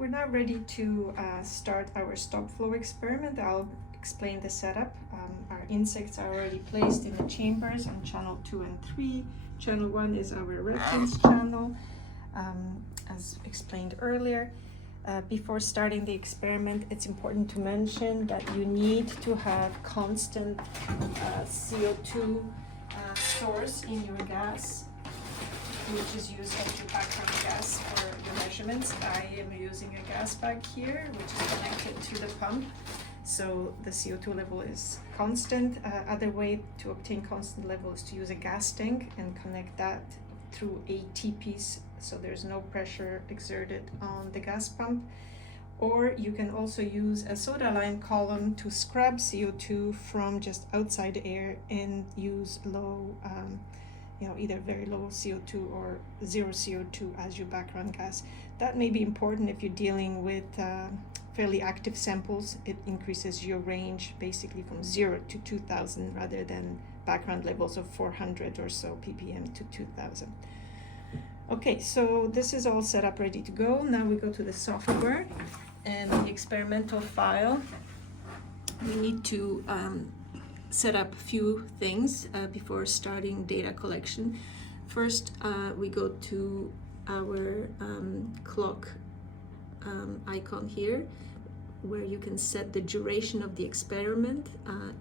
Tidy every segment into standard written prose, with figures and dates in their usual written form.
We're now ready to start our stop flow experiment. I'll explain the setup. Our insects are already placed in the chambers on channel 2 and 3. Channel 1 is our reference channel, as explained earlier. Before starting the experiment, it's important to mention that you need to have constant CO2 source in your gas, which is used as your background gas for your measurements. I am using a gas bag here, which is connected to the pump, so the CO2 level is constant. Other way to obtain constant level is to use a gas tank and connect that through a T-piece, so there's no pressure exerted on the gas pump. Or you can also use a soda lime column to scrub CO2 from just outside air and use low, either very low CO2 or zero CO2 as your background gas. That may be important if you're dealing with fairly active samples. It increases your range basically from 0 to 2000 rather than background levels of 400 or so ppm to 2000. Okay, so this is all set up, ready to go. Now we go to the software and the experimental file. We need to set up a few things before starting data collection. First, we go to our clock icon here, where you can set the duration of the experiment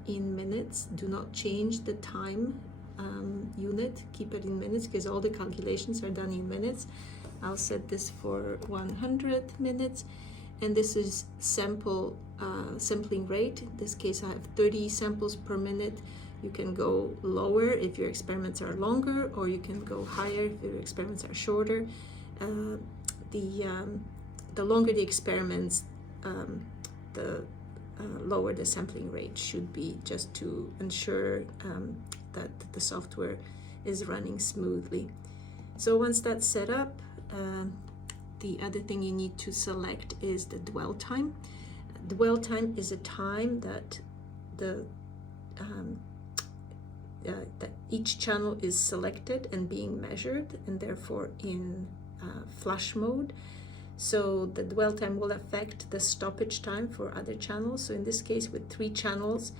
in minutes. Do not change the time unit, keep it in minutes because all the calculations are done in minutes. I'll set this for 100 minutes, and this is sampling rate. In this case I have 30 samples per minute. You can go lower if your experiments are longer, or you can go higher if your experiments are shorter. The longer the experiments, the lower the sampling rate should be, just to ensure that the software is running smoothly. So once that's set up, the other thing you need to select is the dwell time. Dwell time is a time that that each channel is selected and being measured, and therefore in flash mode. So the dwell time will affect the stoppage time for other channels. So in this case, with 3 channels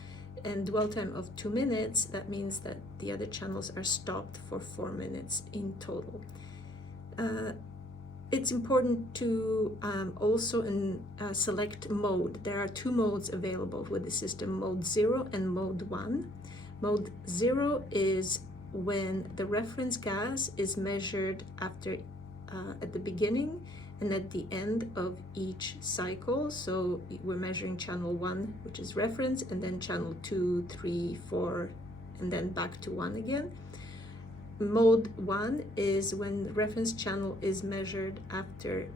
and dwell time of 2 minutes, that means that the other channels are stopped for 4 minutes in total. It's important to also select mode. There are 2 modes available with the system, mode 0 and mode 1. Mode 0 is when the reference gas is measured after at the beginning and at the end of each cycle. So we're measuring channel 1, which is reference, and then channel 2, 3, 4, and then back to 1 again. Mode 1 is when the reference channel is measured after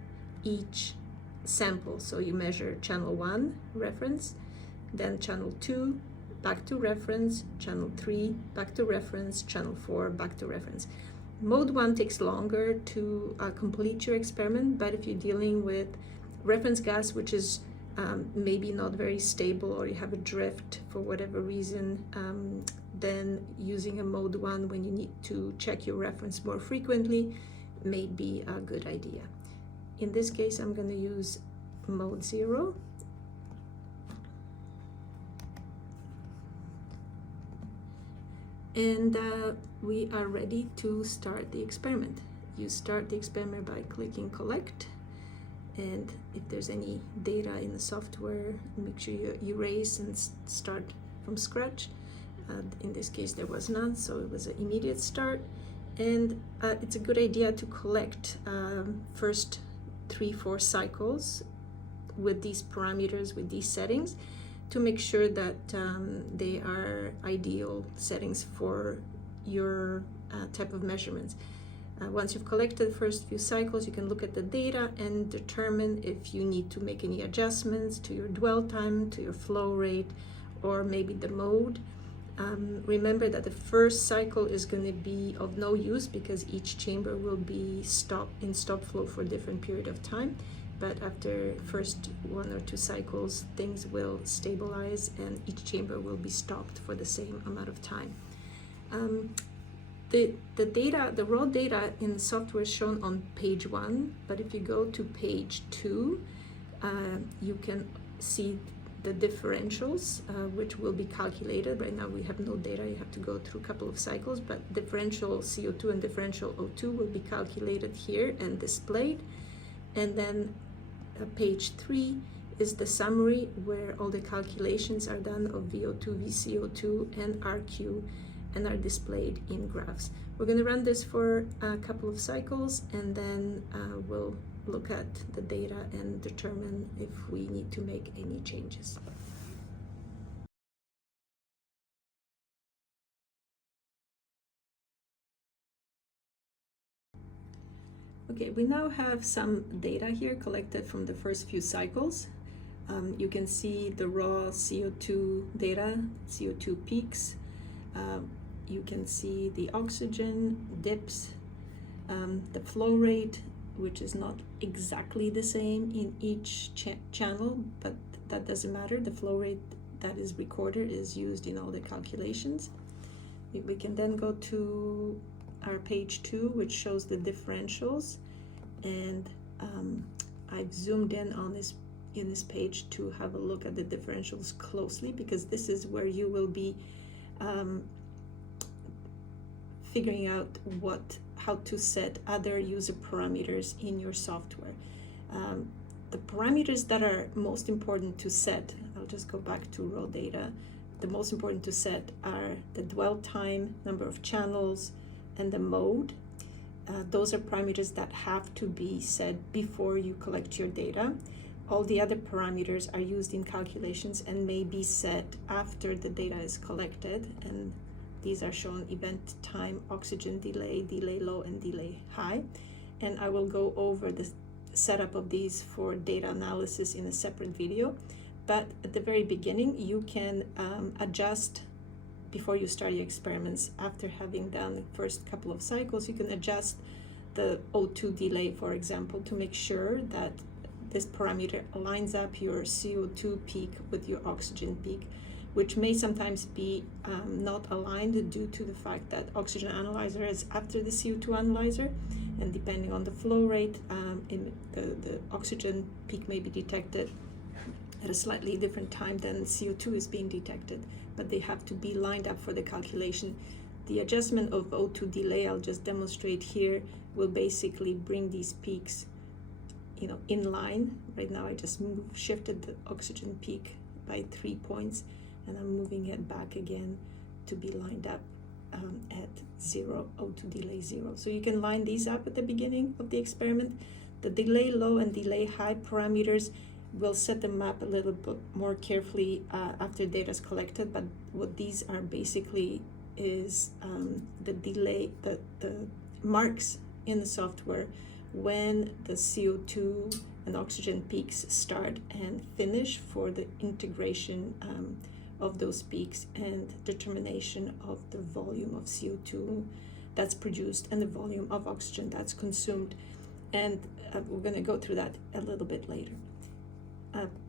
each sample. So you measure channel 1, reference, then channel 2, back to reference, channel 3, back to reference, channel 4, back to reference. Mode 1 takes longer to complete your experiment, but if you're dealing with reference gas, which is maybe not very stable, or you have a drift for whatever reason, then using a mode 1 when you need to check your reference more frequently may be a good idea. In this case, I'm going to use mode 0. And we are ready to start the experiment. You start the experiment by clicking collect, and if there's any data in the software, make sure you erase and start from scratch. In this case there was none, so it was an immediate start. And it's a good idea to collect first 3-4 cycles with these parameters, with these settings, to make sure that they are ideal settings for your type of measurements. Once you've collected the first few cycles, you can look at the data and determine if you need to make any adjustments to your dwell time, to your flow rate, or maybe the mode. Remember that the first cycle is going to be of no use because each chamber will be in stop flow for a different period of time. But after first 1 or 2 cycles, things will stabilize and each chamber will be stopped for the same amount of time. The data, the raw data in the software is shown on page 1, but if you go to page 2, you can see the differentials, which will be calculated. Right now we have no data, you have to go through a couple of cycles, but differential CO2 and differential O2 will be calculated here and displayed. And then page 3 is the summary where all the calculations are done of VO2, VCO2, and RQ, and are displayed in graphs. We're going to run this for a couple of cycles, and then we'll look at the data and determine if we need to make any changes. Okay, we now have some data here collected from the first few cycles. You can see the raw CO2 data, CO2 peaks. You can see the oxygen dips, the flow rate, which is not exactly the same in each channel, but that doesn't matter. The flow rate that is recorded is used in all the calculations. We can then go to our page 2, which shows the differentials, and I've zoomed in on this page to have a look at the differentials closely, because this is where you will be figuring out how to set other user parameters in your software. The parameters that are most important to set, I'll just go back to raw data. The most important to set are the dwell time, number of channels, and the mode. Those are parameters that have to be set before you collect your data. All the other parameters are used in calculations and may be set after the data is collected, and these are shown: event time, oxygen delay, delay low, and delay high. And I will go over the setup of these for data analysis in a separate video. But at the very beginning, you can adjust, before you start your experiments, after having done the first couple of cycles, you can adjust the O2 delay, for example, to make sure that this parameter lines up your CO2 peak with your oxygen peak, which may sometimes be not aligned due to the fact that oxygen analyzer is after the CO2 analyzer, and depending on the flow rate, the oxygen peak may be detected at a slightly different time than CO2 is being detected, but they have to be lined up for the calculation. The adjustment of O2 delay, I'll just demonstrate here, will basically bring these peaks in line. Right now I just shifted the oxygen peak by 3 points, and I'm moving it back again to be lined up at 0, O2 delay 0. So you can line these up at the beginning of the experiment. The delay low and delay high parameters, we'll set them up a little bit more carefully after data is collected, but what these are basically is the delay, the marks in the software when the CO2 and oxygen peaks start and finish for the integration of those peaks and determination of the volume of CO2 that's produced and the volume of oxygen that's consumed. And we're going to go through that a little bit later.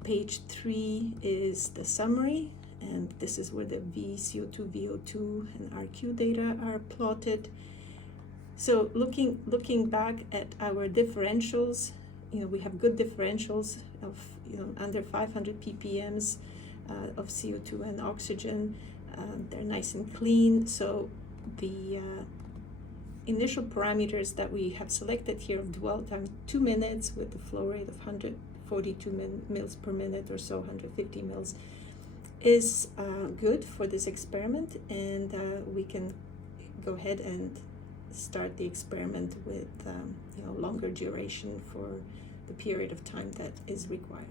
Page 3 is the summary, and this is where the CO2, VO2, and RQ data are plotted. So looking back at our differentials, we have good differentials of under 500 ppms of CO2 and oxygen. They're nice and clean. So the initial parameters that we have selected here of dwell time 2 minutes with the flow rate of 142 mils per minute or so, 150 mils, is good for this experiment, and we can go ahead and start the experiment with longer duration for the period of time that is required.